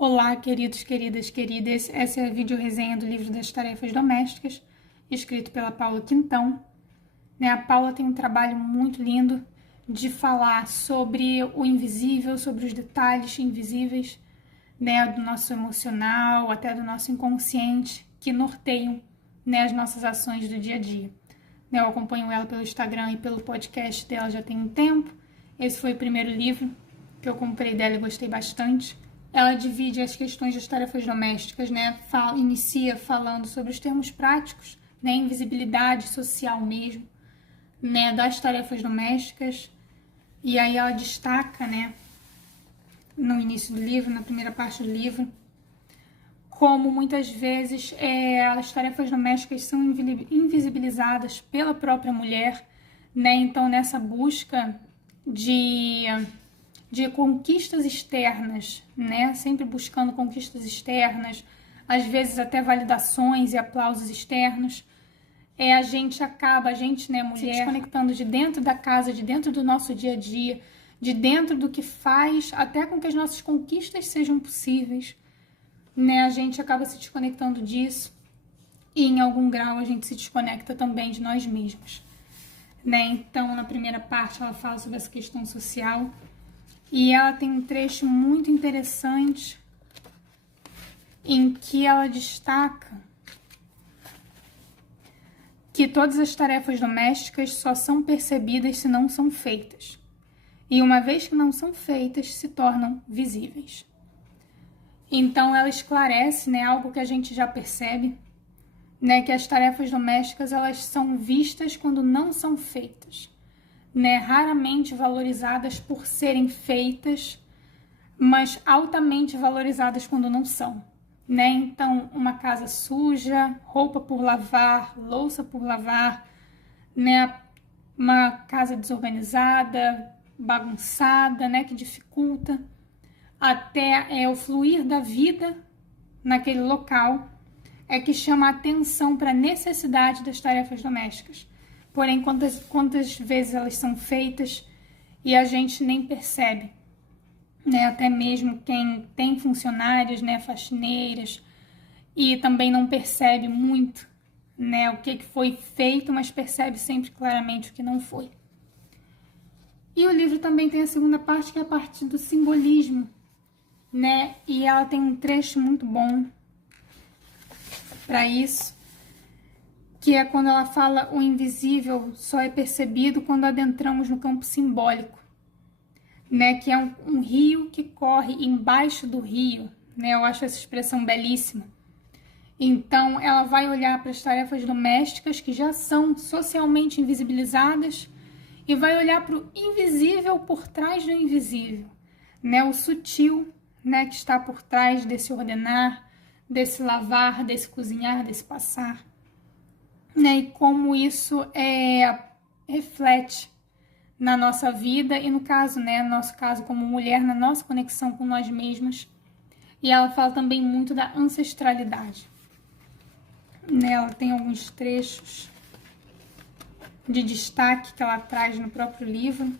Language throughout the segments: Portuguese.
Olá, queridos, queridas. Essa é a videoresenha do livro das tarefas domésticas, escrito pela Paula Quintão. A Paula tem um trabalho muito lindo de falar sobre o invisível, sobre os detalhes invisíveis, do nosso emocional, até do nosso inconsciente, que norteiam, as nossas ações do dia a dia. Eu acompanho ela pelo Instagram e pelo podcast dela já tem um tempo. Esse foi o primeiro livro que eu comprei dela e gostei bastante. Ela divide as questões das tarefas domésticas, inicia falando sobre os termos práticos, invisibilidade social mesmo, das tarefas domésticas. E aí ela destaca, no início do livro, na primeira parte do livro, como muitas vezes as tarefas domésticas são invisibilizadas pela própria mulher, Então, nessa busca de conquistas externas, Sempre buscando conquistas externas, às vezes até validações e aplausos externos, a gente, mulher, se desconectando de dentro da casa, de dentro do nosso dia a dia, de dentro do que faz até com que as nossas conquistas sejam possíveis, A gente acaba se desconectando disso e em algum grau a gente se desconecta também de nós mesmos, Então, na primeira parte ela fala sobre essa questão social. E ela tem um trecho muito interessante em que ela destaca que todas as tarefas domésticas só são percebidas se não são feitas. E uma vez que não são feitas, se tornam visíveis. Então ela esclarece, algo que a gente já percebe, que as tarefas domésticas elas são vistas quando não são feitas. Raramente valorizadas por serem feitas, mas altamente valorizadas quando não são, Então, uma casa suja, roupa por lavar, louça por lavar, Uma casa desorganizada, bagunçada, que dificulta até o fluir da vida naquele local, que chama a atenção para a necessidade das tarefas domésticas. Porém, quantas vezes elas são feitas e a gente nem percebe, Até mesmo quem tem funcionários, faxineiras, e também não percebe muito, o que foi feito, mas percebe sempre claramente o que não foi. E o livro também tem a segunda parte, que é a parte do simbolismo, E ela tem um trecho muito bom para isso, que é quando ela fala: o invisível só é percebido quando adentramos no campo simbólico, que é um rio que corre embaixo do rio, Eu acho essa expressão belíssima. Então, ela vai olhar para as tarefas domésticas que já são socialmente invisibilizadas e vai olhar para o invisível por trás do invisível, O sutil, que está por trás desse ordenar, desse lavar, desse cozinhar, desse passar. E como isso reflete na nossa vida e no caso, no nosso caso como mulher, na nossa conexão com nós mesmas. E ela fala também muito da ancestralidade. Ela tem alguns trechos de destaque que ela traz no próprio livro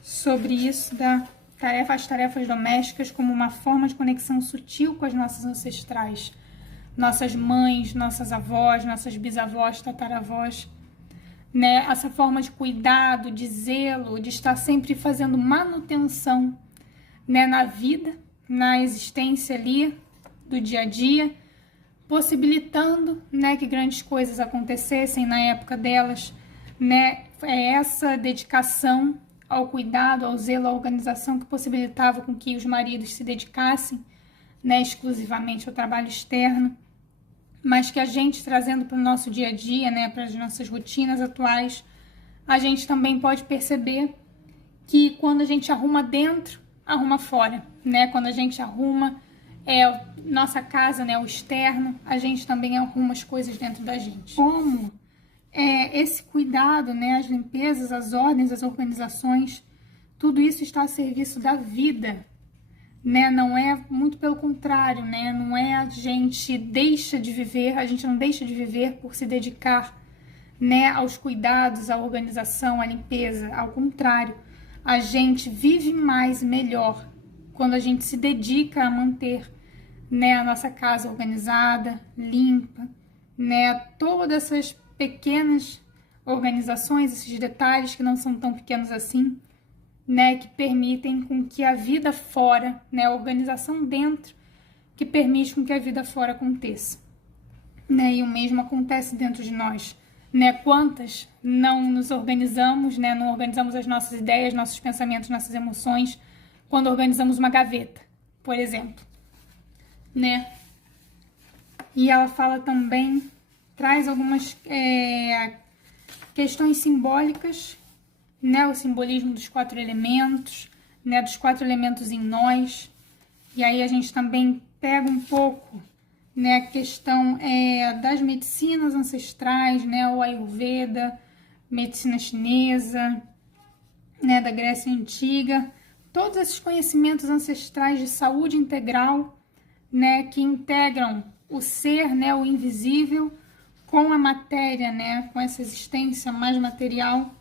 sobre isso as tarefas domésticas como uma forma de conexão sutil com as nossas ancestrais. Nossas mães, nossas avós, nossas bisavós, tataravós, Essa forma de cuidado, de zelo, de estar sempre fazendo manutenção, na vida, na existência ali do dia a dia, possibilitando, que grandes coisas acontecessem na época delas, Essa dedicação ao cuidado, ao zelo, à organização que possibilitava com que os maridos se dedicassem, exclusivamente ao trabalho externo, mas que a gente, trazendo para o nosso dia a dia, para as nossas rotinas atuais, a gente também pode perceber que quando a gente arruma dentro, arruma fora, Quando a gente arruma nossa casa, o externo, a gente também arruma as coisas dentro da gente. Como esse cuidado, as limpezas, as ordens, as organizações, tudo isso está a serviço da vida, Não é, muito pelo contrário, Não é a gente deixa de viver, a gente não deixa de viver por se dedicar, aos cuidados, à organização, à limpeza. Ao contrário, a gente vive mais e melhor quando a gente se dedica a manter, né, a nossa casa organizada, limpa, né, todas essas pequenas organizações, esses detalhes que não são tão pequenos assim, né, que permitem com que a vida fora, né, a organização dentro, que permite com que a vida fora aconteça, né, e o mesmo acontece dentro de nós, né, quantas não nos organizamos, né, não organizamos as nossas ideias, nossos pensamentos, nossas emoções, quando organizamos uma gaveta, por exemplo, né, e ela fala também, traz algumas questões simbólicas, né, o simbolismo dos 4 elementos, né, dos 4 elementos em nós, e aí a gente também pega um pouco, né, a questão das medicinas ancestrais, né, o Ayurveda, medicina chinesa, né, da Grécia Antiga, todos esses conhecimentos ancestrais de saúde integral, né, que integram o ser, né, o invisível, com a matéria, né, com essa existência mais material,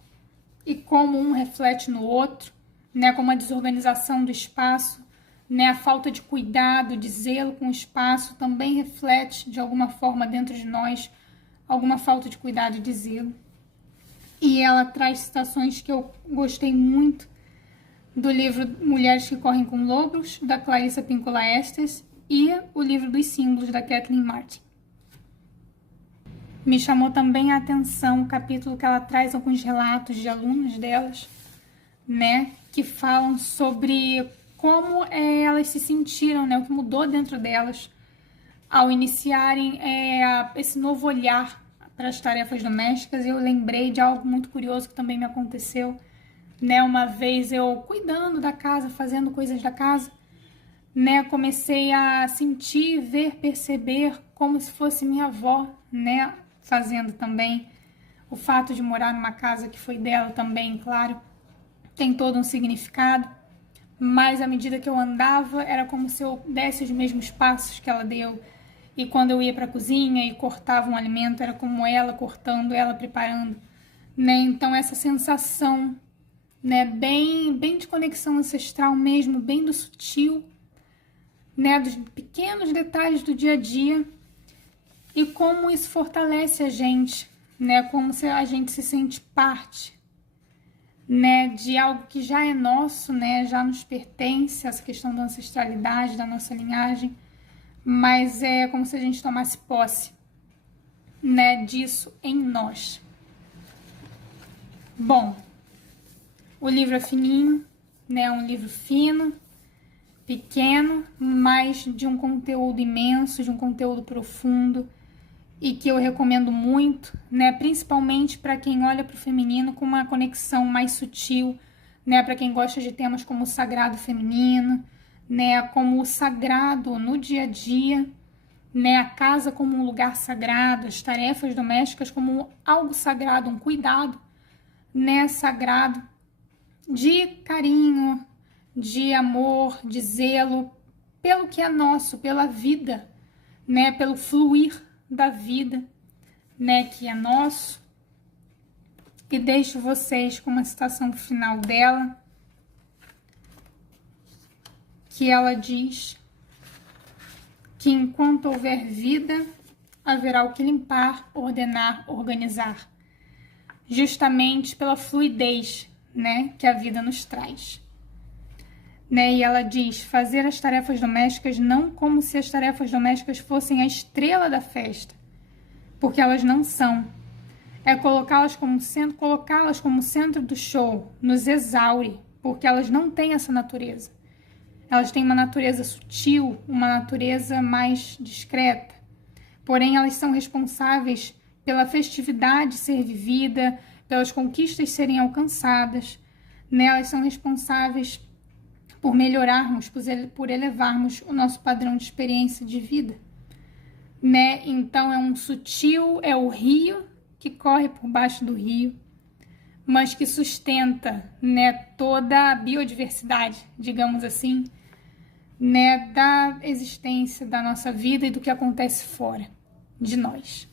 e como um reflete no outro, né, como a desorganização do espaço, né, a falta de cuidado, de zelo com o espaço também reflete de alguma forma dentro de nós alguma falta de cuidado e de zelo. E ela traz citações que eu gostei muito do livro Mulheres que Correm com Lobos, da Clarissa Pinkola Estes, e o livro dos símbolos, da Kathleen Martin. Me chamou também a atenção o capítulo que ela traz alguns relatos de alunos delas, né, que falam sobre como elas se sentiram, né, o que mudou dentro delas ao iniciarem esse novo olhar para as tarefas domésticas. E eu lembrei de algo muito curioso que também me aconteceu, né, uma vez eu cuidando da casa, fazendo coisas da casa, né, comecei a sentir, ver, perceber como se fosse minha avó, né, fazendo também. O fato de morar numa casa que foi dela também, claro, tem todo um significado, mas à medida que eu andava, era como se eu desse os mesmos passos que ela deu, e quando eu ia para a cozinha e cortava um alimento, era como ela cortando, ela preparando, né, então essa sensação, né, bem de conexão ancestral mesmo, bem do sutil, né, dos pequenos detalhes do dia a dia, e como isso fortalece a gente, né, como se a gente se sente parte, né, de algo que já é nosso, né, já nos pertence, essa questão da ancestralidade, da nossa linhagem, mas é como se a gente tomasse posse, né, disso em nós. Bom, o livro é fininho, né, um livro fino, pequeno, mas de um conteúdo imenso, de um conteúdo profundo, e que eu recomendo muito, né, principalmente para quem olha para o feminino com uma conexão mais sutil, né, para quem gosta de temas como o sagrado feminino, né, como o sagrado no dia a dia, né, a casa como um lugar sagrado, as tarefas domésticas como algo sagrado, um cuidado, né, sagrado, de carinho, de amor, de zelo pelo que é nosso, pela vida, né, pelo fluir da vida, né, que é nosso. E deixo vocês com uma citação final dela, que ela diz que enquanto houver vida, haverá o que limpar, ordenar, organizar, justamente pela fluidez, né, que a vida nos traz. Né, e ela diz, fazer as tarefas domésticas não como se as tarefas domésticas fossem a estrela da festa, porque elas não são. É colocá-las como centro do show, nos exaure, porque elas não têm essa natureza. Elas têm uma natureza sutil, uma natureza mais discreta. Porém, elas são responsáveis pela festividade ser vivida, pelas conquistas serem alcançadas. Né? Elas são responsáveis por melhorarmos, por elevarmos o nosso padrão de experiência de vida. Né? Então, é um sutil, é o rio que corre por baixo do rio, mas que sustenta, né, toda a biodiversidade, digamos assim, né, da existência da nossa vida e do que acontece fora de nós.